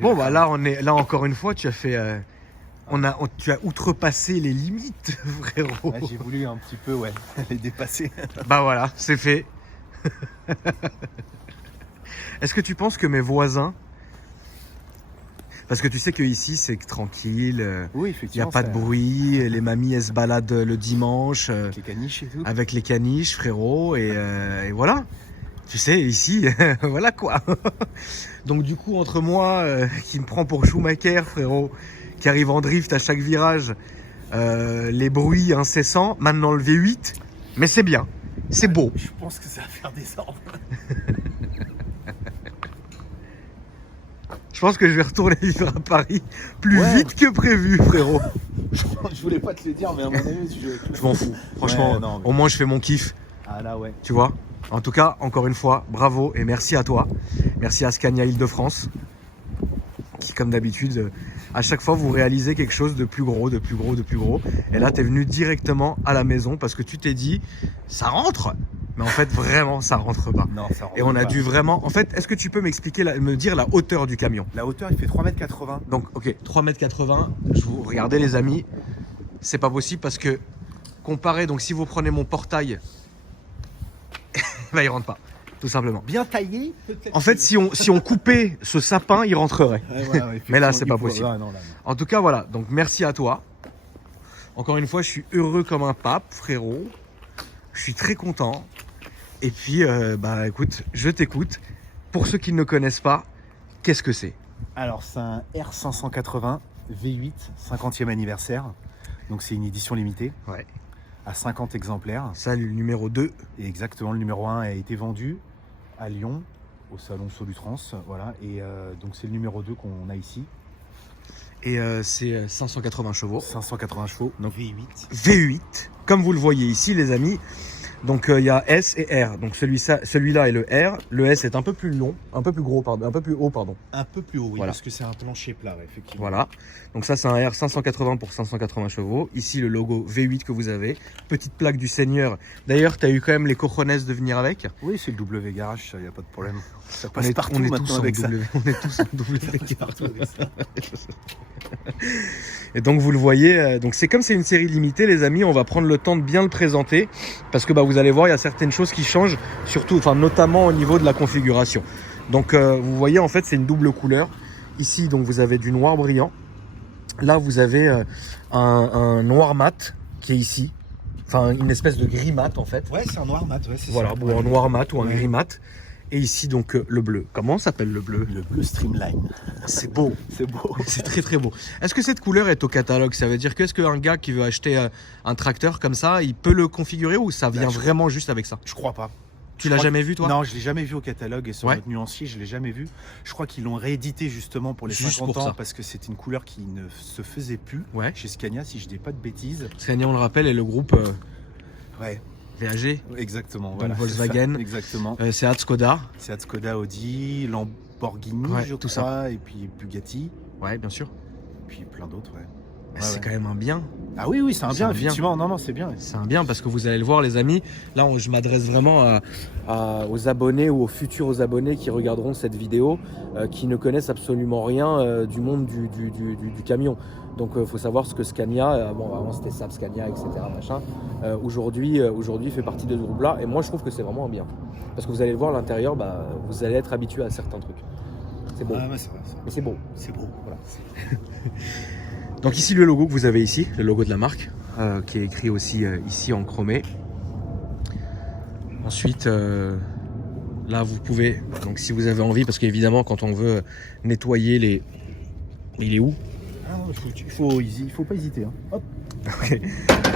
Bon, bah là, là encore une fois, tu as fait. Tu as outrepassé les limites, frérot. Ouais, j'ai voulu un petit peu, ouais, les dépasser. Bah voilà, c'est fait. Est-ce que tu penses que mes voisins. Parce que tu sais que ici c'est tranquille, Oui, il n'y a effectivement. pas de bruit, les mamies elles se baladent le dimanche Les caniches et tout. avec les caniches, frérot, et voilà. Tu sais, ici, voilà quoi. Donc du coup, entre moi, qui me prend pour Schumacher, frérot, qui arrive en drift à chaque virage, les bruits incessants, maintenant le V8, mais c'est bien, c'est beau. Je pense que ça va faire des ordres. Je pense que je vais retourner vivre à Paris plus Ouais. vite que prévu, frérot. Je voulais pas te le dire, mais à mon avis, Je m'en fous. Franchement, Ouais, non, mais- au moins je fais mon kiff, Ah là, ouais. tu vois. En tout cas, encore une fois, bravo et merci à toi. Merci à Scania Île-de-France, qui, comme d'habitude, à chaque fois, vous réalisez quelque chose de plus gros, de plus gros, de plus gros. Et là, tu es venu directement à la maison parce que tu t'es dit, ça rentre. Mais en fait, vraiment, ça rentre pas. Non, ça rentre Et on a pas. dû vraiment... En fait, est-ce que tu peux m'expliquer, me dire la hauteur du camion? La hauteur, il fait 3,80 m. Donc, ok, 3,80 m. Je vous regardez, les amis, c'est pas possible parce que comparé, donc si vous prenez mon portail, bah, il rentre pas, tout simplement. Bien taillé, peut-être. En fait, si on coupait ce sapin, il rentrerait. Mais là, c'est pas possible. Ouais, non, là, non. En tout cas, voilà. Donc, merci à toi. Encore une fois, je suis heureux comme un pape, frérot. Je suis très content. Et puis, bah, écoute, je t'écoute. Pour ceux qui ne connaissent pas, qu'est-ce que c'est? Alors, c'est un R580 V8, 50e anniversaire. Donc, c'est une édition limitée Ouais. à 50 exemplaires. Ça, le numéro 2. Et exactement, le numéro 1 a été vendu à Lyon, au salon Solutrans. Voilà. Et donc, c'est le numéro 2 qu'on a ici. Et c'est 580 chevaux. 580 chevaux, donc V8. V8, comme vous le voyez ici, les amis. Donc il y a S et R. Donc celui-là est le R. Le S est un peu plus long, un peu plus gros, pardon, un peu plus haut, pardon. Un peu plus haut, oui, Voilà. parce que c'est un plancher plat, ouais, effectivement. Voilà. Donc ça c'est un R 580 pour 580 chevaux. Ici le logo V8 que vous avez. Petite plaque du Seigneur. D'ailleurs, tu as eu quand même les cojones de venir avec. Oui, c'est le W Garage, ça, y a pas de problème. Ça On passe est, partout on est maintenant tous en avec ça. W. On est tous en W. Ça passe partout avec ça. Et donc vous le voyez, donc c'est comme c'est une série limitée, les amis, on va prendre le temps de bien le présenter parce que bah, vous allez voir, il y a certaines choses qui changent, surtout, enfin notamment au niveau de la configuration. Donc vous voyez, en fait, c'est une double couleur. Ici, donc vous avez du noir brillant. Là, vous avez un noir mat qui est ici, enfin une espèce de gris mat en fait. Ouais, c'est un noir mat, ouais, c'est Voilà, ça. bon, un noir mat ou un Ouais. gris mat. Et ici donc le bleu. Comment s'appelle le bleu? Le bleu Streamline. C'est beau. C'est beau. C'est très très beau. Est-ce que cette couleur est au catalogue? Ça veut dire qu'est-ce qu'un gars qui veut acheter un tracteur comme ça, il peut le configurer ou ça vient vraiment juste avec ça? Je crois pas. Tu l'as jamais vu toi? Non, je l'ai jamais vu au catalogue et sur Ouais. notre nuancier, je l'ai jamais vu. Je crois qu'ils l'ont réédité justement pour les Juste 50 pour ans ça. parce que c'est une couleur qui ne se faisait plus Ouais. chez Scania, si je dis pas de bêtises. Scania, on le rappelle, est le groupe Ouais, VAG, exactement. Donc Voilà, c'est Volkswagen. ça, exactement. Seat, Skoda. C'est Skoda, Audi, Lamborghini, Ouais, je tout crois, et puis Bugatti, Ouais, bien sûr. puis plein d'autres, ouais. Mais Ouais, c'est ouais. quand même un bien. Ah oui, oui, c'est un C'est bien, un bien. effectivement. Non, non, c'est bien. C'est un bien parce que vous allez le voir, les amis. Là, je m'adresse vraiment aux abonnés ou aux futurs abonnés qui regarderont cette vidéo, qui ne connaissent absolument rien du monde du camion. Donc, il faut savoir ce que Scania, bon, avant c'était Saab Scania, etc. Machin. Aujourd'hui fait partie de ce groupe-là. Et moi, je trouve que c'est vraiment un bien. Parce que vous allez le voir, à l'intérieur, bah, vous allez être habitué à certains trucs. C'est beau. Ah, ouais, c'est vrai, Mais c'est beau. c'est beau. Voilà. Donc ici le logo que vous avez ici, le logo de la marque, qui est écrit aussi ici en chromé. Ensuite, là vous pouvez, donc si vous avez envie, parce qu'évidemment quand on veut nettoyer les... Il est où? Ah, il faut pas hésiter. Hein. Hop. Ok.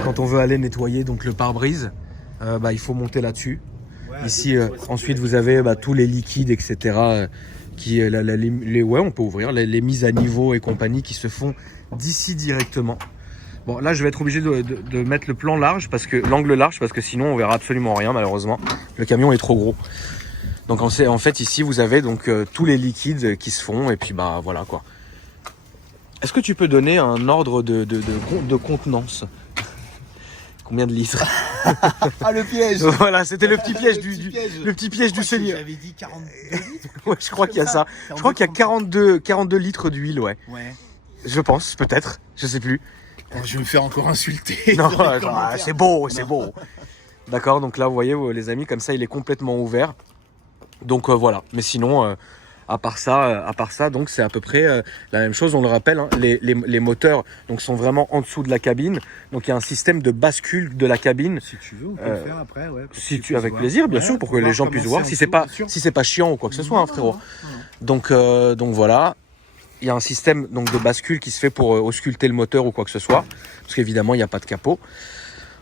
Quand on veut aller nettoyer donc le pare-brise, bah, il faut monter là-dessus. Ouais, Ici, ensuite vous avez bah, tous les liquides, etc. Qui, ouais, on peut ouvrir les mises à niveau et compagnie qui se font d'ici directement. Bon, là, je vais être obligé de mettre le plan large, l'angle large, parce que sinon, on verra absolument rien, malheureusement. Le camion est trop gros. Donc, en fait, ici, vous avez donc tous les liquides qui se font, et puis, bah, voilà, quoi. Est-ce que tu peux donner un ordre de contenance? Combien de litres? Ah, le piège. Voilà, c'était le petit piège le petit piège du seigneur. J'avais dit 42 litres. Ouais, je crois qu'il y a ça. Je crois qu'il y a 42 litres d'huile, ouais. Ouais. Je pense, peut-être. Je sais plus. Oh, je vais me faire encore insulter. Non, dans les commentaires. c'est beau, c'est beau. D'accord, donc là, vous voyez, les amis, comme ça, il est complètement ouvert. Donc voilà. Mais sinon, à part ça, donc c'est à peu près la même chose. On le rappelle, hein, les moteurs donc sont vraiment en dessous de la cabine. Donc il y a un système de bascule de la cabine. Si tu veux, on peut le faire après. Ouais, Si tu avec plaisir, bien sûr, pour que les gens puissent voir. Si c'est pas chiant ou quoi que ce soit, hein, frérot. Donc voilà. Il y a un système donc de bascule qui se fait pour ausculter le moteur ou quoi que ce soit, parce qu'évidemment il n'y a pas de capot.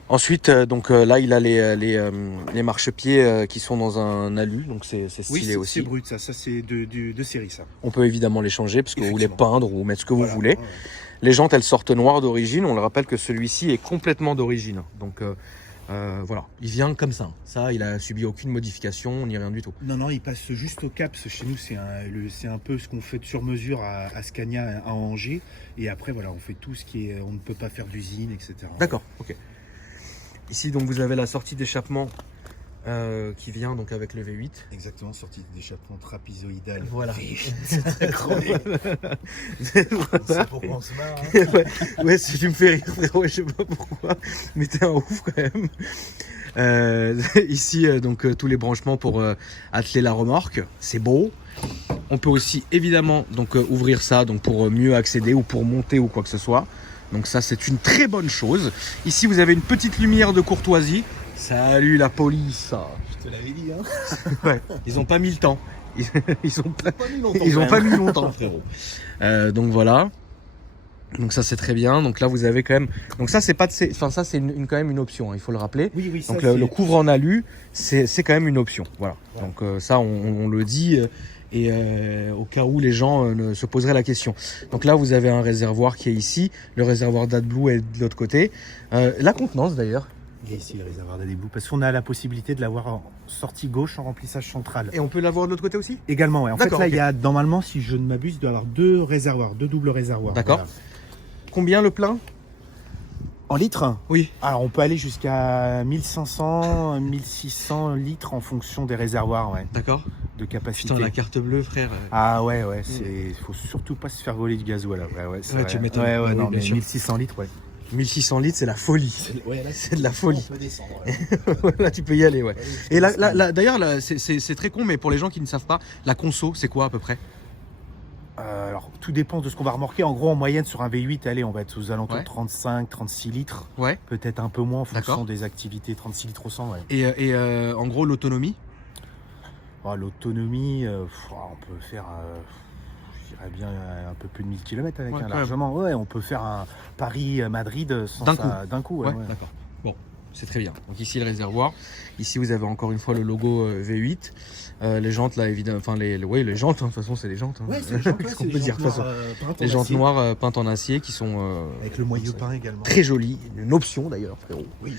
Ensuite, là il a les marchepieds qui sont dans un alu, donc c'est stylé aussi. C'est brut, ça c'est de série ça. On peut évidemment les changer parce que vous voulez peindre ou mettre ce que vous voulez. Ouais. Les jantes elles sortent noires d'origine. On le rappelle que celui-ci est complètement d'origine. Donc voilà, il vient comme ça. Ça, il a subi aucune modification ni rien du tout. Non, il passe juste au CAPS. Chez nous, c'est un peu ce qu'on fait sur mesure à Scania, à Angers. Et après, voilà, on fait tout ce qui est... On ne peut pas faire d'usine, etc. D'accord, ok. Ici, donc, vous avez la sortie d'échappement qui vient donc avec le V8. Exactement, sortie d'échappement trapezoïdale. Voilà. C'est très crevé. C'est pourquoi on se marre. Hein. Ouais, si tu me fais rire, frérot, je sais pas pourquoi. Mais t'es un ouf quand même. Ici, tous les branchements pour atteler la remorque. C'est beau. On peut aussi évidemment ouvrir ça pour mieux accéder ou pour monter ou quoi que ce soit. Donc ça, c'est une très bonne chose. Ici, vous avez une petite lumière de courtoisie. Salut la police. Je te l'avais dit, hein. Ouais, ils ont pas mis le temps. Ils ont pas mis longtemps, frérot. Donc voilà. Donc ça c'est très bien. Donc là vous avez quand même. Donc ça c'est pas de. Enfin ça c'est quand même une option. Hein, il faut le rappeler. Oui. Donc le couvre en alu, c'est quand même une option. Voilà. Ouais. Donc ça on le dit. Et au cas où les gens se poseraient la question. Donc là, vous avez un réservoir qui est ici. Le réservoir d'AdBlue est de l'autre côté. La contenance d'ailleurs. Et ici, le réservoir d'AdBlue. Parce qu'on a la possibilité de l'avoir en sortie gauche en remplissage central. Et on peut l'avoir de l'autre côté aussi? Également, ouais. En fait, là, il y a normalement, si je ne m'abuse, il doit y avoir deux doubles réservoirs. D'accord. Voilà. Combien le plein? En litres? Oui. Alors, on peut aller jusqu'à 1500, 1600 litres en fonction des réservoirs, ouais. D'accord. De capacité. Putain, la carte bleue, frère. Ah ouais, faut surtout pas se faire voler du gasoil après. Ouais, tu m'étonnes. Ouais, non, bien mais sûr. 1600 litres, ouais. 1600 litres, c'est la folie. Ouais, là, c'est de la folie. On peut descendre. Ouais. Là, tu peux y aller, ouais. Et là, d'ailleurs, c'est très con, mais pour les gens qui ne savent pas, la conso, c'est quoi à peu près? Alors, tout dépend de ce qu'on va remorquer. En gros, en moyenne, sur un V8, allez, on va être aux alentours de 35, 36 litres. Ouais. Peut-être un peu moins en fonction des activités. 36 litres au 100, ouais. Et en gros, l'autonomie? L'autonomie, on peut faire, je dirais bien, un peu plus de 1000 km avec, largement. Ouais, on peut faire un Paris-Madrid d'un coup. Ouais. D'accord. Bon, c'est très bien. Donc ici, le réservoir. Ici, vous avez encore une fois le logo V8. Les jantes, là, évidemment. Enfin, les jantes, hein, de toute façon, c'est les jantes. Hein. Ouais, c'est les jantes. Qu'est-ce qu'on peut dire de toute façon? Les jantes noires peintes en acier qui sont. Avec le moyeu peint également. Très joli. Une option d'ailleurs, frérot. Oui.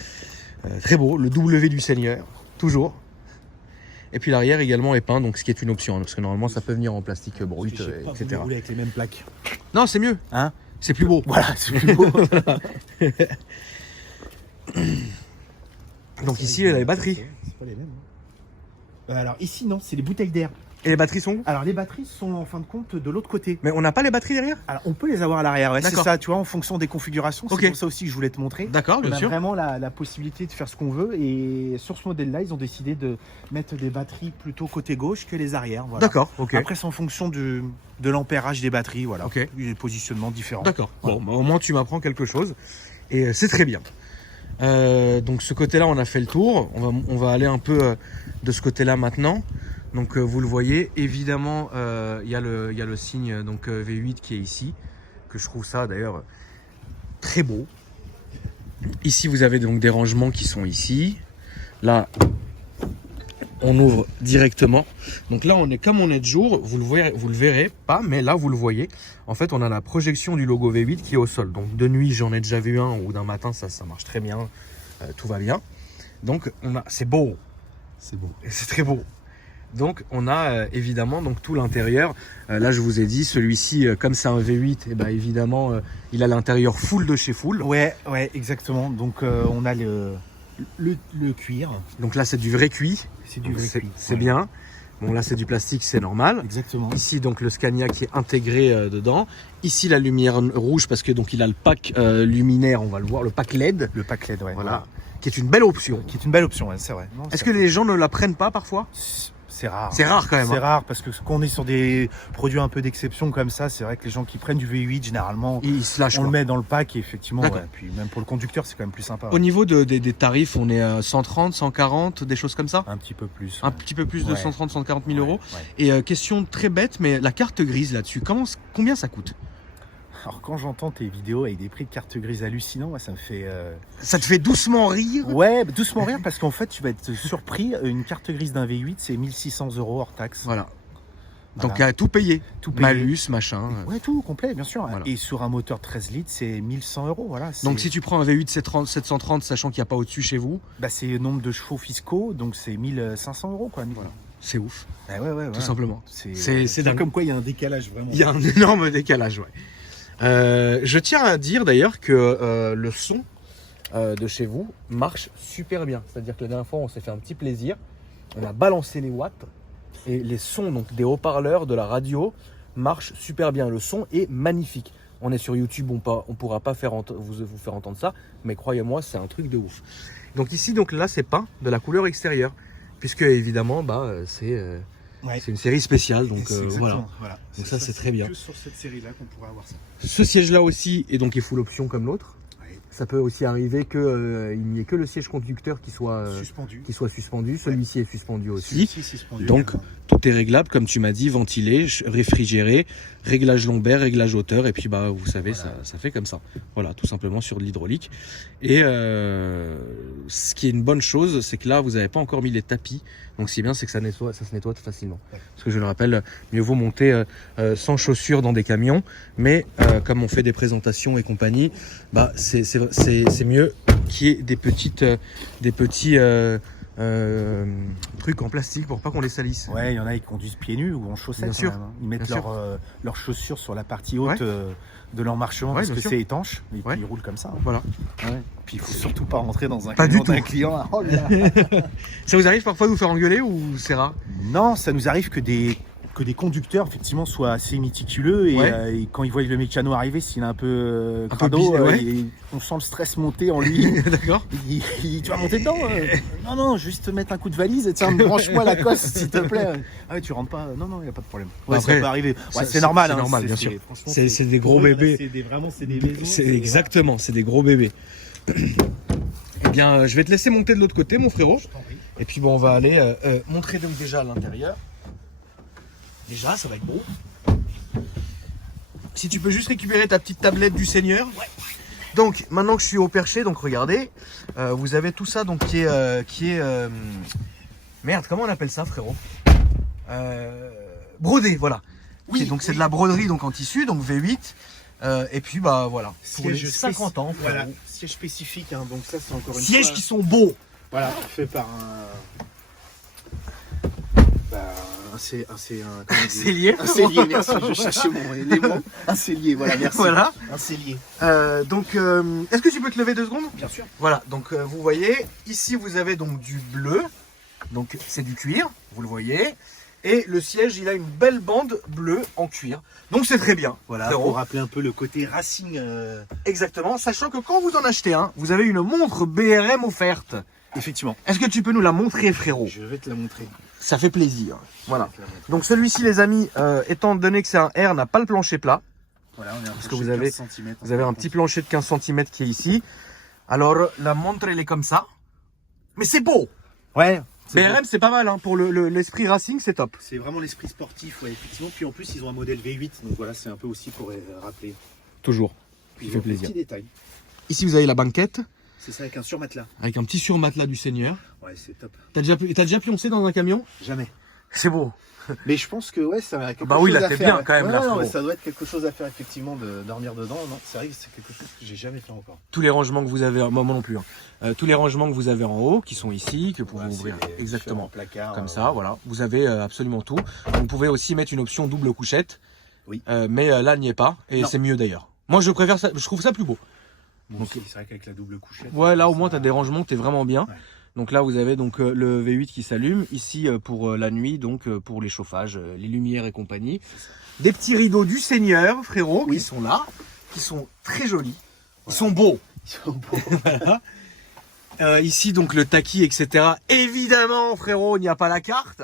Très beau. Le W du Seigneur. Toujours. Et puis l'arrière également est peint, donc ce qui est une option, hein, parce que normalement ça peut venir en plastique brut, etc. Vous voulez avec les mêmes plaques. Non, c'est mieux. Hein? C'est plus beau. Voilà, c'est plus beau. Donc ici, il y a les batteries. C'est pas les mêmes. Alors ici, non, c'est les bouteilles d'air. Et les batteries sont où? Alors les batteries sont en fin de compte de l'autre côté. Mais on n'a pas les batteries derrière? Alors on peut les avoir à l'arrière, ouais, c'est ça, tu vois, en fonction des configurations. C'est pour ça aussi que je voulais te montrer. D'accord, bien sûr. On a vraiment la possibilité de faire ce qu'on veut. Et sur ce modèle-là, ils ont décidé de mettre des batteries plutôt côté gauche que les arrières. Voilà. D'accord, ok. Après, c'est en fonction de l'ampérage des batteries, voilà. Ok. Des positionnements différents. D'accord. Voilà. Bon, au moins tu m'apprends quelque chose. Et c'est très bien. Donc ce côté-là, on a fait le tour. On va aller un peu de ce côté-là maintenant. Donc vous le voyez, évidemment, il y a le signe V8 qui est ici, que je trouve ça d'ailleurs très beau. Ici, vous avez donc des rangements qui sont ici. Là, on ouvre directement. Donc là, comme on est de jour, vous le verrez pas, mais là, vous le voyez. En fait, on a la projection du logo V8 qui est au sol. Donc de nuit, j'en ai déjà vu un, ou d'un matin, ça marche très bien. Tout va bien. Donc c'est beau. C'est beau. C'est très beau. Donc on a évidemment tout l'intérieur. Là je vous ai dit, celui-ci comme c'est un V8, et ben évidemment il a l'intérieur full de chez full. Ouais, exactement. Donc on a Le cuir, Donc là, c'est du vrai cuit. c'est du vrai cuir. C'est bien. Bon, là, c'est du plastique, c'est normal. Exactement. Ici, donc, le Scania qui est intégré dedans. Ici, la lumière rouge, parce que donc il a le pack luminaire, on va le voir, le pack LED. Le pack LED, ouais. Voilà. Qui est une belle option. Qui est une belle option, ouais, c'est vrai. Est-ce que les gens ne la prennent pas parfois? C'est rare. C'est rare quand même. C'est Hein. rare parce que quand on est sur des produits un peu d'exception comme ça, c'est vrai que les gens qui prennent du V8, généralement, Ils se lâchent. on quoi. le met dans le pack et effectivement, D'accord. ouais. Puis même pour le conducteur, c'est quand même plus sympa. Au niveau des tarifs, on est à 130, 140, des choses comme ça? Un petit peu plus. Un petit peu plus de Ouais. 130, 140 000 euros. Ouais. Et question très bête, mais la carte grise là-dessus, combien ça coûte? Alors quand j'entends tes vidéos avec des prix de carte grise hallucinants, moi, ça me fait... Ça te fait doucement rire? Ouais, doucement rire parce qu'en fait, tu vas être surpris. Une carte grise d'un V8, c'est 1600 € hors taxe. Voilà. Voilà. Donc à tout payer. Tout payé. Malus, machin. Ouais, tout complet, bien sûr. Voilà. Et sur un moteur 13 litres, c'est 1100 €. Voilà. Donc si tu prends un V8 730, sachant qu'il n'y a pas au-dessus chez vous, Bah, c'est le nombre de chevaux fiscaux, donc c'est 1500 €, quoi. Voilà. c'est ouf, Ouais, ouais, ouais, tout voilà. simplement. C'est dingue. comme quoi il y a un décalage vraiment. Il y a un énorme décalage, ouais. Je tiens à dire d'ailleurs que le son de chez vous marche super bien. C'est-à-dire que la dernière fois, on s'est fait un petit plaisir. On a balancé les watts et les sons donc des haut-parleurs, de la radio marchent super bien. Le son est magnifique. On est sur YouTube, on pourra pas vous faire entendre ça, mais croyez-moi, c'est un truc de ouf. Donc ici, donc là, c'est peint de la couleur extérieure, puisque évidemment, Ouais. c'est une série spéciale, donc C'est exactement, voilà. voilà. Donc ça, c'est très bien. Que sur cette série-là qu'on pourrait avoir ça. Ce siège-là aussi est full option comme l'autre. Ouais. Ça peut aussi arriver qu'il n'y ait que le siège conducteur qui soit suspendu. Celui-ci est suspendu aussi. Celui-ci, suspendu Donc, également. tout est réglable, comme tu m'as dit, ventilé, réfrigéré, réglage lombaire, réglage hauteur. Et puis, vous savez, Voilà. ça fait comme ça. Voilà, tout simplement sur de l'hydraulique. Et ce qui est une bonne chose, c'est que là, vous n'avez pas encore mis les tapis. Donc, ce qui est bien, c'est que ça se nettoie facilement. Ouais. Parce que je le rappelle, mieux vaut monter sans chaussures dans des camions. Mais comme on fait des présentations et compagnie, c'est mieux qu'il y ait des petits trucs en plastique pour pas qu'on les salisse. Ouais, il y en a qui conduisent pieds nus ou en chaussettes. Bien sûr. Quand même, hein. Ils mettent Bien sûr. leurs chaussures sur la partie haute Ouais. de l'emmarchement Ouais, parce bien que sûr. c'est étanche. Et Ouais. puis ils roulent comme ça. Voilà. Ouais. Puis il faut surtout pas rentrer dans un Pas camion du tout. d'un client. Oh là là. Ça vous arrive parfois de vous faire engueuler ou c'est rare? Non, ça nous arrive que des conducteurs effectivement soient assez méticuleux et, Ouais. et quand ils voient le mécano arriver, s'il est un peu Un peu crado, ouais. on sent le stress monter en lui. D'accord. Tu vas monter dedans Non, juste mettre un coup de valise. Tiens, branche-moi la cosse, s'il te plaît. Ah ouais, tu rentres pas. Non, il n'y a pas de problème. Ouais, Après, ça peut arriver. ça, Ouais, c'est normal. c'est hein, normal, bien sûr. Franchement, C'est des gros bébés. C'est des maisons. C'est exactement, c'est des gros bébés. Eh bien, je vais te laisser monter de l'autre côté, mon frérot. Je t'en prie. Et puis, on va aller montrer donc déjà l'intérieur. Déjà, ça va être beau. Si tu peux juste récupérer ta petite tablette du Seigneur. Ouais. Donc, maintenant que je suis au perché, donc regardez, vous avez tout ça donc qui est merde, comment on appelle ça, frérot? Brodé, voilà. Oui, Donc c'est oui. de la broderie donc en tissu, donc V8. Et puis voilà, pour les 50 ans, frérot. Voilà, siège spécifique. Hein, donc ça, c'est encore une Sièges fois. qui sont beaux. Voilà, fait par un. C'est un. comment dire Cellier. Un cellier, merci. Je cherchais les mots. Un cellier, voilà, merci. Voilà. Un cellier. Donc, est-ce que tu peux te lever 2 secondes? Bien sûr. Voilà, donc vous voyez, ici vous avez donc du bleu, donc c'est du cuir, vous le voyez, et le siège il a une belle bande bleue en cuir, donc c'est très bien. Voilà, frérot. pour rappeler un peu le côté racing. Exactement, sachant que quand vous en achetez un, vous avez une montre BRM offerte. Effectivement. Est-ce que tu peux nous la montrer, frérot? Je vais te la montrer. Ça fait plaisir. Voilà. Je vais te la montrer. Donc celui-ci, les amis, étant donné que c'est un R, n'a pas le plancher plat. Voilà, on est Parce que vous avez un petit plancher de 15 cm qui est ici. Alors, la montre, elle est comme ça. Mais c'est beau. Ouais. BRM, c'est pas mal. Hein. Pour l'esprit racing, c'est top. C'est vraiment l'esprit sportif, ouais, effectivement. Puis en plus, ils ont un modèle V8, donc voilà, c'est un peu aussi pour rappeler. Toujours. Puis Ça fait ils ont des plaisir. petits détails. Ici, vous avez la banquette C'est ça avec un surmatelas. avec un petit surmatelas du Seigneur. Ouais, c'est top. T'as déjà pioncé dans un camion? Jamais. C'est beau. Mais je pense que ouais, ça va quelque Bah chose oui, là, à t'es faire. bien quand même, Ouais, là, non, frérot. mais ça doit être quelque chose à faire effectivement de dormir dedans. Non, c'est vrai que c'est quelque chose que j'ai jamais fait encore. Tous les rangements que vous avez, moi non plus. Hein. Tous les rangements que vous avez en haut, qui sont ici, que vous pouvez Ouais, ouvrir c'est des exactement. différents placards, Comme ça, voilà. Vous avez absolument tout. Vous pouvez aussi mettre une option double couchette. Oui. Mais là, n'y est pas. Et Non. c'est mieux d'ailleurs. Moi, je préfère ça. Je trouve ça plus beau. Bon, Donc, c'est vrai qu'avec la double couchette. ouais, là au moins tu as des rangements, tu es vraiment bien. Ouais. Donc là vous avez donc le V8 qui s'allume, ici pour la nuit, donc pour les chauffages, les lumières et compagnie. Des petits rideaux du Seigneur, frérot, Oui. qui sont là, qui sont très jolis. Ils Voilà. sont beaux. Ils sont beaux. Voilà. Ici donc le taquis, etc. Évidemment, frérot, il n'y a pas la carte,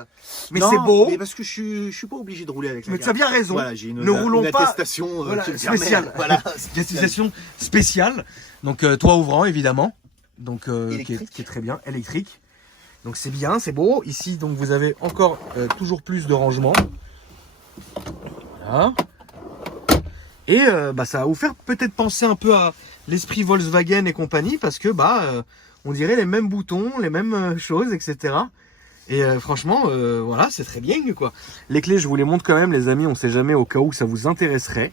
mais Non, c'est beau. Mais parce que je suis pas obligé de rouler avec la Mais tu as carte. bien raison. Voilà, j'ai une, Ne roulons une pas- attestation voilà, qui me spéciale. permet. Voilà, Utilisation spéciale. Donc toit ouvrant évidemment. Donc Électrique. qui est très bien, électrique. Donc c'est bien, c'est beau. Ici donc vous avez encore toujours plus de rangement. Voilà. Et ça va vous faire peut-être penser un peu à l'esprit Volkswagen et compagnie parce que on dirait les mêmes boutons, les mêmes choses, etc. Et franchement, voilà, c'est très bien quoi. Les clés, je vous les montre quand même, les amis. On sait jamais au cas où ça vous intéresserait.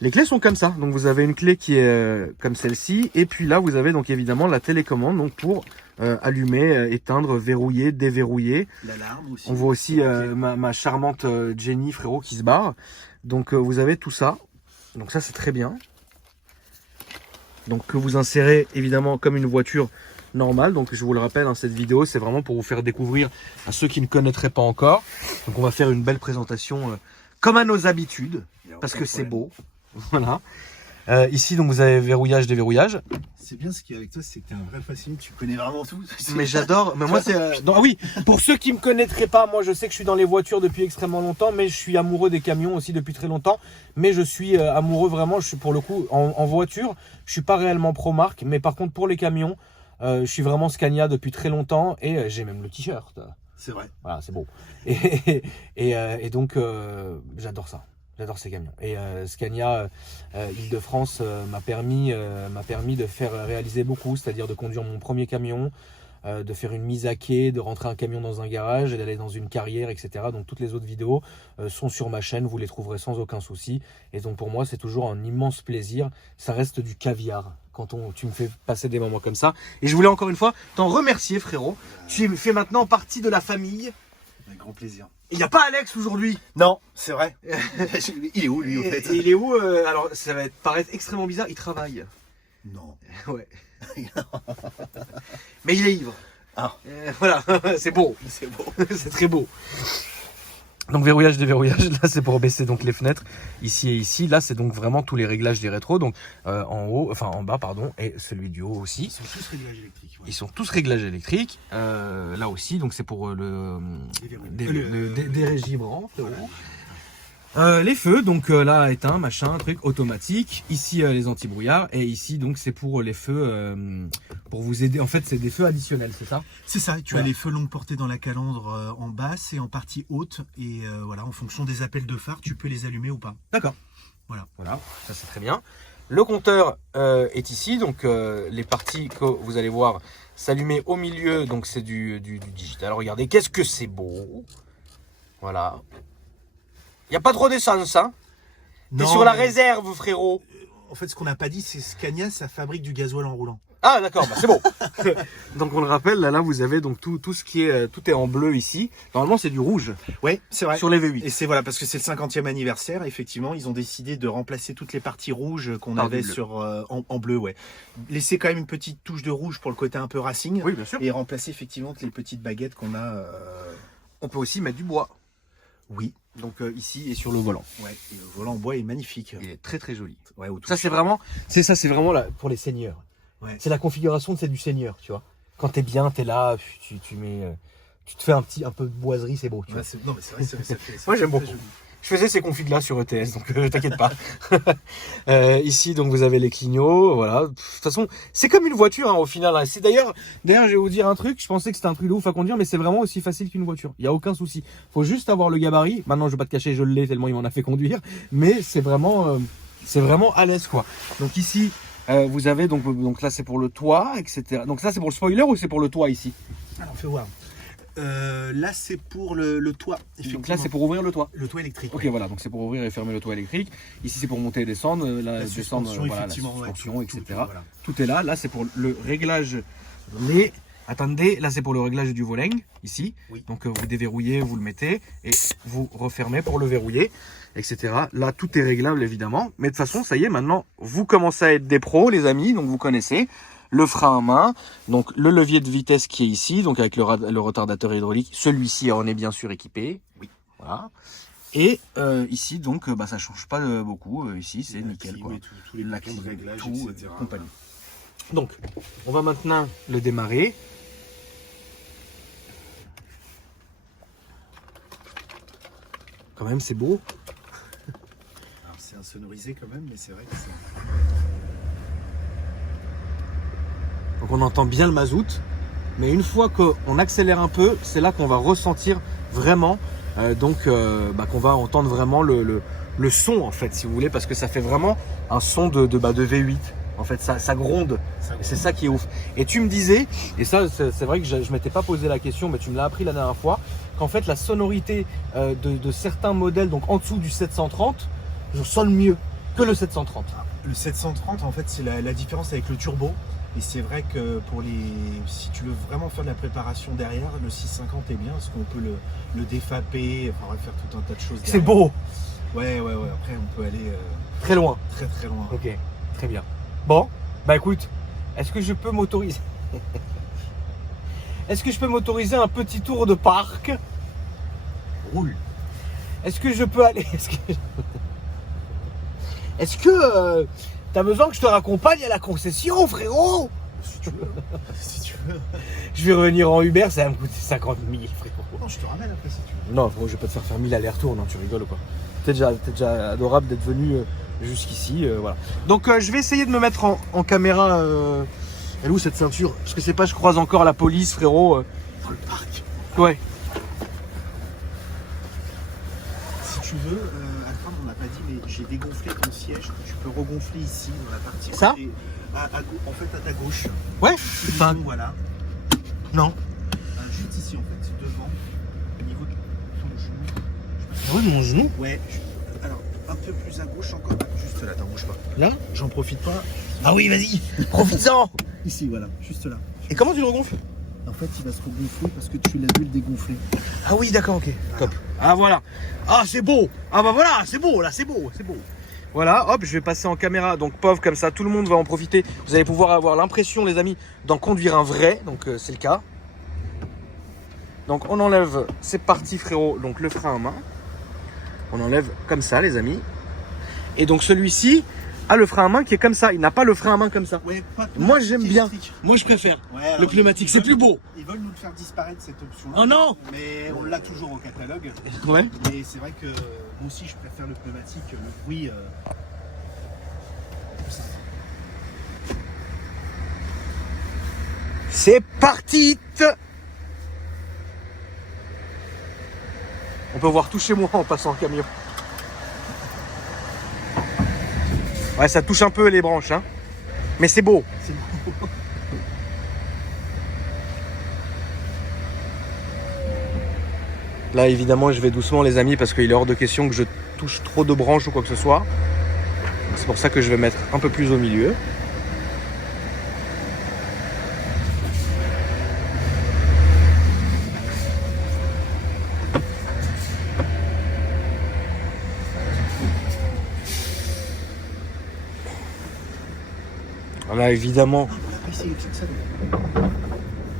Les clés sont comme ça. Donc vous avez une clé qui est comme celle-ci, et puis là vous avez donc évidemment la télécommande donc pour allumer, éteindre, verrouiller, déverrouiller. L'alarme aussi. On voit aussi ma charmante Jenny frérot qui se barre. Donc vous avez tout ça. Donc ça c'est très bien. Donc que vous insérez évidemment comme une voiture normale. Donc je vous le rappelle, cette vidéo c'est vraiment pour vous faire découvrir à ceux qui ne connaîtraient pas encore. Donc on va faire une belle présentation comme à nos habitudes parce que c'est beau. Voilà. Ici donc vous avez verrouillage, déverrouillage. C'est bien ce qu'il y a avec toi, c'est que t'es un vrai passionné, tu connais vraiment tout. Mais j'adore. Mais moi c'est. Ah oui. Pour ceux qui me connaîtraient pas, moi je sais que je suis dans les voitures depuis extrêmement longtemps, mais je suis amoureux des camions aussi depuis très longtemps. Mais je suis amoureux vraiment. Je suis pour le coup en voiture. Je suis pas réellement pro marque, mais par contre pour les camions, je suis vraiment Scania depuis très longtemps et j'ai même le t-shirt. C'est vrai. Voilà, c'est beau. Et donc j'adore ça. J'adore ces camions. Et Scania Île-de-France m'a permis de faire réaliser beaucoup, c'est-à-dire de conduire mon premier camion, de faire une mise à quai, de rentrer un camion dans un garage et d'aller dans une carrière, etc. Donc toutes les autres vidéos sont sur ma chaîne, vous les trouverez sans aucun souci. Et donc pour moi, c'est toujours un immense plaisir. Ça reste du caviar quand tu me fais passer des moments comme ça. Et je voulais encore une fois t'en remercier, frérot. Tu fais maintenant partie de la famille. Avec grand plaisir. Il n'y a pas Alex aujourd'hui. Non, c'est vrai. Il est où lui au fait? Et il est où alors ça va paraître extrêmement bizarre, il travaille. Non. Ouais. Mais il est ivre. Ah. Voilà, c'est beau. C'est beau. C'est très beau. Donc verrouillage, déverrouillage, là c'est pour baisser donc les fenêtres, ici et ici. Là c'est donc vraiment tous les réglages des rétros, donc en bas pardon, et celui du haut aussi. Ils sont tous réglages électriques. Ouais. Ils sont tous réglages électriques. Là aussi, donc c'est pour le dérégibrant. Les feux, donc là éteint, machin, truc automatique. Ici les anti-brouillards et ici donc c'est pour les feux pour vous aider. En fait, c'est des feux additionnels, c'est ça? C'est ça, tu as les feux longue portée dans la calandre en basse et en partie haute. Et voilà, en fonction des appels de phare, tu peux les allumer ou pas. D'accord. Voilà. Voilà, ça c'est très bien. Le compteur est ici, donc les parties que vous allez voir s'allumer au milieu, donc c'est du digital. Regardez, qu'est-ce que c'est beau. Voilà. Il n'y a pas trop d'essence, hein? T'es sur la réserve, frérot. En fait, ce qu'on n'a pas dit, c'est Scania, ça fabrique du gasoil en roulant. Ah d'accord, c'est bon. Donc on le rappelle, là vous avez donc tout ce qui est tout est en bleu ici. Normalement c'est du rouge Ouais, c'est vrai. sur les V8. Et c'est voilà, parce que c'est le 50e anniversaire, effectivement, ils ont décidé de remplacer toutes les parties rouges qu'on Par avait du bleu. sur en bleu, ouais. Laisser quand même une petite touche de rouge pour le côté un peu racing. Oui, bien sûr. Et remplacer effectivement les petites baguettes qu'on a. On peut aussi mettre du bois. Oui, Donc ici et sur le volant. ouais. Et le volant en bois est magnifique. Il est très très joli. Ouais, au Ça touche. c'est vraiment là pour les seigneurs. Ouais. C'est la configuration du seigneur, tu vois. Quand t'es bien, t'es là, tu mets, tu te fais un peu de boiserie, c'est beau. Tu vois. Ouais, non, mais c'est vrai, ça fait. Moi, j'aime très beaucoup. joli. Je faisais ces configs là sur ETS, donc t'inquiète pas. Ici, donc vous avez les clignots, voilà. De toute façon, c'est comme une voiture hein, au final. Hein. C'est d'ailleurs, je vais vous dire un truc. Je pensais que c'était un truc de ouf à conduire, mais c'est vraiment aussi facile qu'une voiture. Il y a aucun souci. Faut juste avoir le gabarit. Maintenant, je vais pas te cacher, je l'ai tellement il m'en a fait conduire. Mais c'est vraiment à l'aise quoi. Donc ici, vous avez donc là c'est pour le toit, etc. Donc là c'est pour le spoiler ou c'est pour le toit ici? Alors, fais voir. Là, c'est pour le toit. Donc là c'est pour ouvrir le toit. le toit électrique. Ok, ouais. voilà, donc c'est pour ouvrir et fermer le toit électrique. Ici, c'est pour monter et descendre, La descendre, suspension, voilà, la effectivement, suspension, ouais, etc. voilà. Tout est là. Là, c'est pour le réglage des Attendez, là c'est pour le réglage du volant, ici. Oui. Donc vous déverrouillez, vous le mettez et vous refermez pour le verrouiller, etc. Là tout est réglable évidemment. Mais de toute façon, ça y est, maintenant vous commencez à être des pros les amis, donc vous connaissez. Le frein à main, donc le levier de vitesse qui est ici, donc avec le retardateur hydraulique. Celui-ci en est bien sûr équipé. Oui. Voilà. Et ici donc ça change pas beaucoup. Ici c'est nickel quoi. Oui, tous les boutons de réglage, tout, etc. compagnie. Donc on va maintenant le démarrer. Quand même, c'est beau. Alors c'est insonorisé quand même, mais c'est vrai que c'est... Donc on entend bien le mazout. Mais une fois qu'on accélère un peu, c'est là qu'on va ressentir vraiment, qu'on va entendre vraiment le son en fait, si vous voulez, parce que ça fait vraiment un son de V8. En fait, ça gronde. Et c'est ça qui est ouf. Et tu me disais, et ça c'est vrai que je m'étais pas posé la question, mais tu me l'as appris la dernière fois, qu'en fait la sonorité de certains modèles, donc en dessous du 730, sonne mieux que le 730. Le 730, en fait, c'est la différence avec le turbo. Et c'est vrai que si tu veux vraiment faire de la préparation derrière, le 650 est bien, parce qu'on peut le défaper, enfin, on va faire tout un tas de choses derrière. C'est beau. Ouais. Après, on peut aller très loin. Très loin. Ok, très bien. Bon, bah écoute, est-ce que je peux m'autoriser un petit tour de parc? Roule. Est-ce que je peux aller Est-ce que t'as besoin que je te raccompagne à la concession, frérot? Si tu veux. Si tu veux. Je vais revenir en Uber, ça va me coûter 50 000, frérot. Non, je te ramène après si tu veux. Non, frérot, je vais pas te faire 1000 allers-retours, non, tu rigoles ou quoi? T'es déjà adorable d'être venu jusqu'ici, voilà. Donc je vais essayer de me mettre en caméra. Elle est où cette ceinture? Parce que c'est pas, je croise encore la police, frérot. Dans le parc. Ouais. Si tu veux, Alfred, on n'a pas dit, mais j'ai dégonflé ton siège que tu peux regonfler ici dans la partie. Ça en fait, à ta gauche. Ouais. Enfin, voilà. Non. Juste ici, en fait, devant, au niveau de ton genou. Ah ouais, mon genou. Ouais. Alors, un peu plus à gauche encore. Juste là, t'en bouge pas. Là? J'en profite pas. Ah oui, vas-y, profites-en. Ici, voilà, juste là. Et comment tu le regonfles? En fait, il va se regonfler parce que tu l'as vu le dégonfler. Ah oui, d'accord, ok. Top. Ah voilà. Ah c'est beau. Ah bah voilà, c'est beau là, c'est beau. Voilà, hop, je vais passer en caméra, donc pauvre comme ça, tout le monde va en profiter. Vous allez pouvoir avoir l'impression, les amis, d'en conduire un vrai, donc c'est le cas. Donc on enlève, c'est parti frérot, donc le frein à main. On enlève comme ça les amis. Et donc celui-ci a le frein à main qui est comme ça, il n'a pas le frein à main comme ça. Ouais, pas Moi j'aime bien, électrique. moi je préfère Ouais, le pneumatique, c'est plus beau. Ils veulent nous le faire disparaître cette option. Oh non. Mais on l'a toujours au catalogue. Ouais. Mais c'est vrai que moi aussi je préfère le pneumatique, le bruit. C'est parti. On peut voir tout chez moi en passant en camion. Ouais, ça touche un peu les branches, hein. Mais c'est beau. C'est beau. Là, évidemment, je vais doucement, les amis, parce qu'il est hors de question que je touche trop de branches ou quoi que ce soit. C'est pour ça que je vais mettre un peu plus au milieu. Là, évidemment, Après, c'est électrique, ça.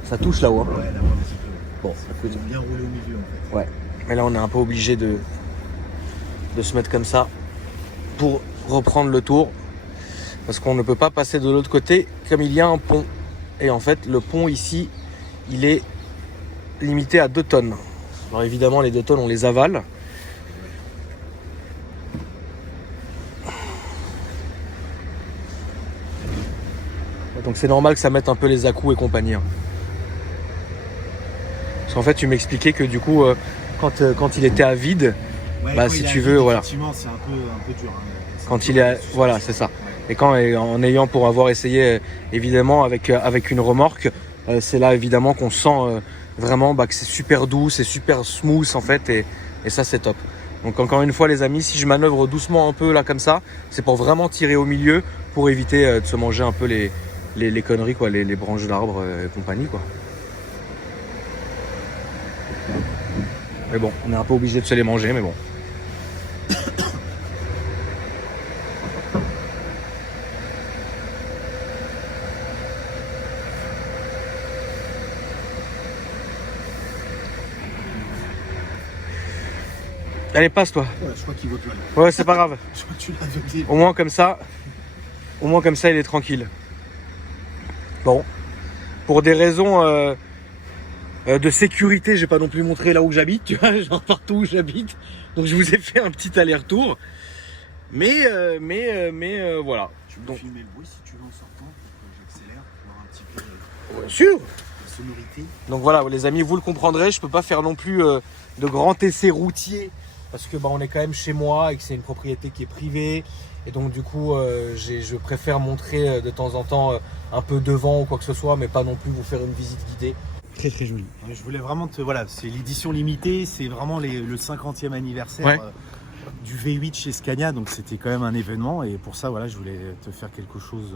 ça touche là-haut. Hein. Ouais, là, un petit peu. Bon, Ça peut bien rouler au milieu en fait. ouais. Mais là, on est un peu obligé de se mettre comme ça pour reprendre le tour. Parce qu'on ne peut pas passer de l'autre côté comme il y a un pont. Et en fait, le pont ici, il est limité à 2 tonnes. Alors évidemment, les 2 tonnes, on les avale. Donc c'est normal que ça mette un peu les à-coups et compagnie. Hein. Parce qu'en fait, tu m'expliquais que du coup, quand il était à vide, Ouais, bah quand si il est tu à veux, vide, voilà. Effectivement, c'est un peu dur. Hein. Quand il est, voilà, c'est ça. Et en ayant pour avoir essayé évidemment avec une remorque, c'est là évidemment qu'on sent vraiment que c'est super doux, c'est super smooth en fait, et ça c'est top. Donc encore une fois les amis, si je manœuvre doucement un peu là comme ça, c'est pour vraiment tirer au milieu pour éviter de se manger un peu les conneries quoi, les branches d'arbres et compagnie quoi. Mais bon, on est un peu obligé de se les manger, mais bon. Allez, passe toi. Voilà, je crois qu'il vaut plus rien. Ouais, c'est pas grave. Je crois que tu l'as aveuglé. Au moins comme ça, il est tranquille. Bon, pour des raisons de sécurité, j'ai pas non plus montré là où j'habite, tu vois, genre partout où j'habite. Donc je vous ai fait un petit aller-retour. Mais voilà. Tu peux Donc, filmer le bruit si tu veux en sortant, pour que j'accélère, pour voir un petit peu bien sûr. la sonorité. Donc voilà, les amis, vous le comprendrez, je peux pas faire non plus de grands essais routiers parce que on est quand même chez moi et que c'est une propriété qui est privée. Et donc du coup, je préfère montrer de temps en temps un peu devant ou quoi que ce soit, mais pas non plus vous faire une visite guidée. Très très joli. Je voulais vraiment voilà, c'est l'édition limitée, c'est vraiment le 50e anniversaire Ouais. Du V8 chez Scania, donc c'était quand même un événement et pour ça, voilà, je voulais te faire quelque chose.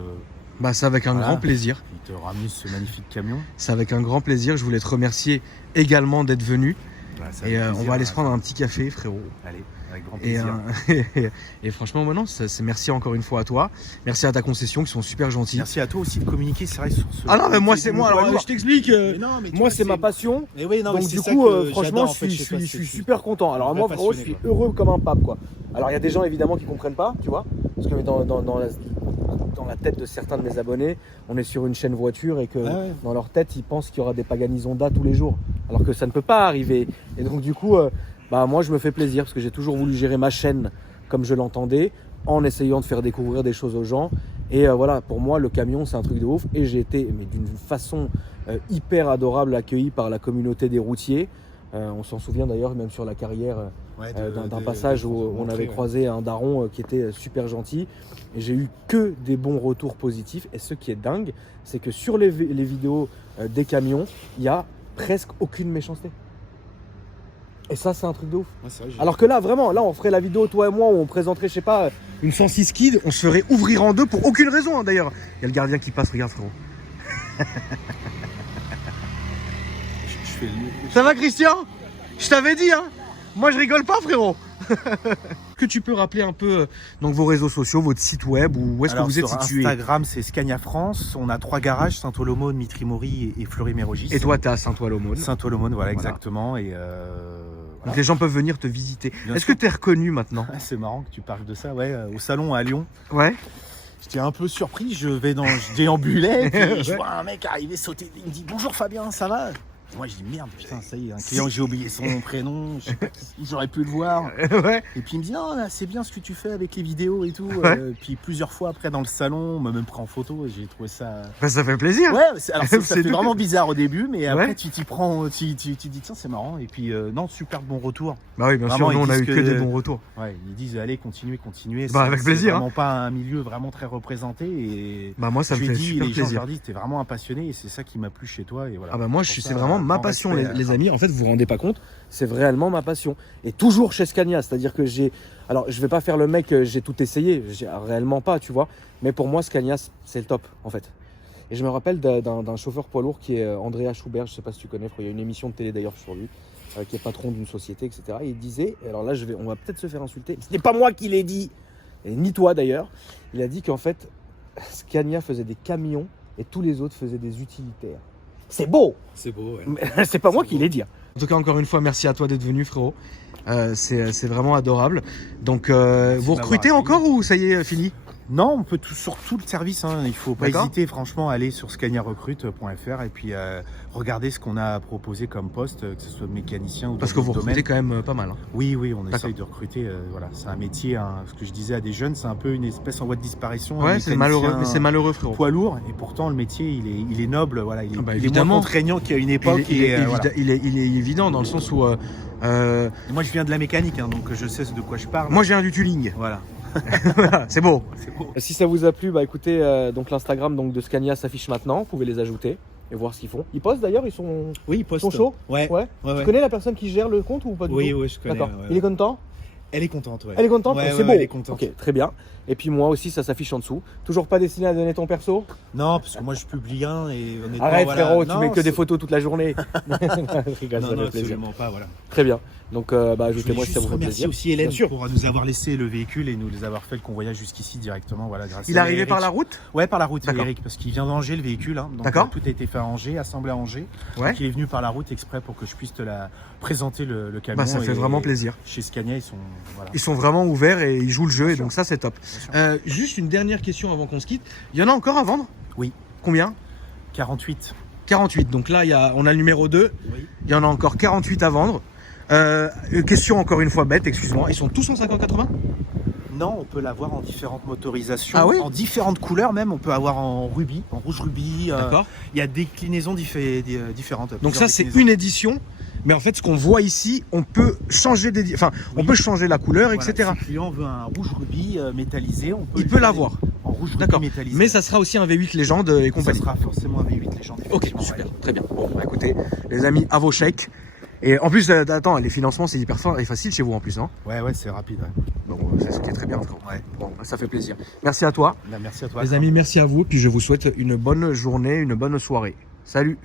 Bah c'est avec un Voilà. grand plaisir. Et te ramener ce magnifique camion. C'est avec un grand plaisir. Je voulais te remercier également d'être venu. Voilà, ça Et fait on plaisir, va aller se hein. prendre un petit café, frérot. Allez, avec grand Et, plaisir. et franchement, maintenant, c'est merci encore une fois à toi. Merci à ta concession qui sont super gentils. Merci à toi aussi de communiquer, c'est vrai, sur ce. Ah non, mais moi, métier c'est de moi. poids Alors, lourd. je t'explique. Mais non, mais tu Moi, vois, c'est ma passion. Mais oui, non, mais Donc c'est du ça coup, que franchement, j'adore, en je fait, suis, sais pas, je c'est- suis super content. Alors un moi, vrai frérot, je passionné, suis heureux comme un pape, quoi. Alors il y a des gens évidemment qui comprennent pas, tu vois, parce que dans la tête de certains de mes abonnés, on est sur une chaîne voiture et que Ouais, ouais. dans leur tête, ils pensent qu'il y aura des Pagani Zonda tous les jours, alors que ça ne peut pas arriver. Et donc du coup, moi, je me fais plaisir parce que j'ai toujours voulu gérer ma chaîne comme je l'entendais, en essayant de faire découvrir des choses aux gens. Et voilà, pour moi, le camion, c'est un truc de ouf. Et j'ai été, mais d'une façon hyper adorable, accueilli par la communauté des routiers. On s'en souvient d'ailleurs, même sur la carrière, Ouais, d'un passage où on montrer, avait ouais. croisé un daron qui était super gentil. Et j'ai eu que des bons retours positifs. Et ce qui est dingue, c'est que sur les vidéos des camions, il n'y a presque aucune méchanceté. Et ça, c'est un truc de ouf. Ouais, c'est vrai, j'ai- Alors que là, vraiment, là, on ferait la vidéo, toi et moi, où on présenterait, je sais pas, une 106 Kid, on se ferait ouvrir en deux pour aucune raison, hein, d'ailleurs. Il y a le gardien qui passe, regarde, frérot. je fais le. Ça va, Christian? Je t'avais dit, hein. Moi, je rigole pas, frérot. Que tu peux rappeler un peu donc vos réseaux sociaux, votre site web, ou où est-ce que Alors, vous êtes sur situé? Instagram, c'est Scania France. On a 3 garages, Saint-Olomone, Mitry-Mory et Fleury-Mérogis. Et toi, t'es à Saint-Ouen-l'Aumône. Saint-Olomone, voilà, Voilà. exactement. Et Donc voilà. les gens peuvent venir te visiter. Bien Est-ce que sûr. t'es reconnu maintenant? Ouais, c'est marrant que tu parles de ça, ouais. Au salon à Lyon, Ouais. j'étais un peu surpris. Je déambulais, et puis je Ouais. vois un mec arriver, sauter. Il me dit bonjour Fabien, ça va? Moi, je dis merde, putain, ça y est, un client, j'ai oublié son prénom, je sais pas qui, j'aurais pu le voir. Ouais. Et puis il me dit non, là, c'est bien ce que tu fais avec les vidéos et tout. Ouais. Puis plusieurs fois après dans le salon, on m'a même pris en photo et j'ai trouvé ça. Bah, ça fait plaisir. Ouais, alors ça C'est fait tout. vraiment bizarre au début, mais après Ouais. tu t'y prends, tu dis tiens, c'est marrant. Et puis non, super bon retour. Bah oui, bien Vraiment, sûr, nous on ils a eu disent que que- des bons retours. Ouais, ils disent allez, continuez. Bah, avec plaisir, C'est vraiment pas un milieu vraiment très représenté. Et Bah moi ça je me lui ai fait dit, super les gens, je plaisir. leur dis, t'es vraiment un passionné et c'est ça qui m'a plu chez toi. Et voilà. Ah bah moi Pour c'est ça, vraiment ma grand passion respect, les amis. En fait vous vous rendez pas compte, c'est réellement ma passion. Et toujours chez Scania, c'est-à-dire que alors je vais pas faire le mec, j'ai tout essayé, réellement pas, tu vois. Mais pour moi Scania c'est le top en fait. Et je me rappelle d'un chauffeur poids lourd qui est Andrea Schubert, je sais pas si tu connais, il y a une émission de télé d'ailleurs sur lui, qui est patron d'une société, etc. Et il disait, et alors là on va peut-être se faire insulter, ce n'est pas moi qui l'ai dit, et ni toi d'ailleurs, il a dit qu'en fait Scania faisait des camions et tous les autres faisaient des utilitaires. C'est beau! C'est beau. Ouais. Mais c'est pas moi C'est qui beau. l'ai dit. En tout cas, encore une fois, merci à toi d'être venu, frérot. C'est vraiment adorable. Donc, vous de recrutez m'avoir encore ou ça y est, fini? Non, on peut sur tout le service. Hein. Il faut pas D'accord. hésiter, franchement, à aller sur scaniarecrute.fr et puis regarder ce qu'on a à proposer comme poste, que ce soit mécanicien ou Parce dans que vous d'autres recrutez domaines. quand même pas mal. Hein. Oui, on D'accord. essaye de recruter. Voilà, c'est un métier. Ce que je disais à des jeunes, c'est un peu une espèce en voie de disparition. un Ouais, c'est mécanicien malheureux, mais c'est malheureux, frérot. Poids lourd, et pourtant le métier, il est noble. Voilà, il est, Ah bah, il est évidemment. moins contraignant qu'à une époque. Il est, voilà. il est évident dans le sens où Moi, je viens de la mécanique, hein, donc je sais de quoi je parle. moi j'ai un du tuning. Voilà. Voilà, c'est beau. C'est beau. Si ça vous a plu, bah écoutez, donc l'Instagram donc de Scania s'affiche maintenant. Vous pouvez les ajouter et voir ce qu'ils font. Ils postent d'ailleurs, ils sont Oui, il poste. chauds. Ouais. Ouais. Ouais. Tu connais la personne qui gère le compte ou pas du Oui, tout? oui, je connais. D'accord. ouais. Il est content? Elle est contente, ouais. Elle est contente? Ouais, C'est ouais, beau. elle est contente. Ok, très bien. Et puis moi aussi, ça s'affiche en dessous. Toujours pas destiné à donner ton perso? Non, parce que moi je publie un et honnêtement. Arrête voilà. frérot, tu Non, mets que des c'est- photos toute la journée. Je rigole, Non, ça non, fait plaisir. absolument pas, voilà. Très bien. Donc Je voulais ajoutez-moi si ça juste vous fait remercier plaisir. aussi Hélène Bien sûr. pour nous avoir laissé le véhicule et nous avoir fait le convoyage jusqu'ici directement, voilà, grâce Il est à arrivé Eric. par la route? Ouais, par la route, D'accord. Eric, parce qu'il vient d'Angers le véhicule. Hein, donc D'accord. tout a été fait à Angers, assemblé à Angers. Ouais. Donc il est venu par la route exprès pour que je puisse te la présenter le camion. Bah, ça fait et- vraiment plaisir. Chez Scania, ils sont. Voilà. Ils sont vraiment ouverts et ils jouent le jeu, Bien et sûr. donc ça c'est top. Bien sûr. Juste une dernière question avant qu'on se quitte. Il y en a encore à vendre? Oui. Combien? 48. 48. Donc là, on a le numéro 2. Oui. Il y en a encore 48 à vendre. Question encore une fois bête, excuse-moi. Ils sont tous en 50-80? Non, on peut l'avoir en différentes motorisations, Ah oui en différentes couleurs même. On peut avoir en rubis, en rouge rubis. D'accord. Il y a des déclinaisons différentes. Donc ça plusieurs c'est déclinaisons. une édition. Mais en fait, ce qu'on voit ici, on peut changer on Oui. peut changer la couleur, Voilà, etc. si le client veut un rouge rubis métallisé, on peut Il lui peut faire l'avoir. en rouge rubis D'accord. métallisé. Mais ça sera aussi un V8 légende et Ça compagnie. sera forcément un V8 légende. Ok, effectivement, super, ouais. très bien. Bon, bah, écoutez, les amis, à vos chèques. Et en plus, attends, les financements, c'est hyper fin et facile chez vous en plus, non? Ouais, c'est rapide. Ouais. Donc, c'est ce qui est très bien, frérot. Ouais. Bon, ça fait plaisir. Merci à toi. Bah, merci à toi. Les amis, merci à vous. Puis je vous souhaite une bonne journée, une bonne soirée. Salut!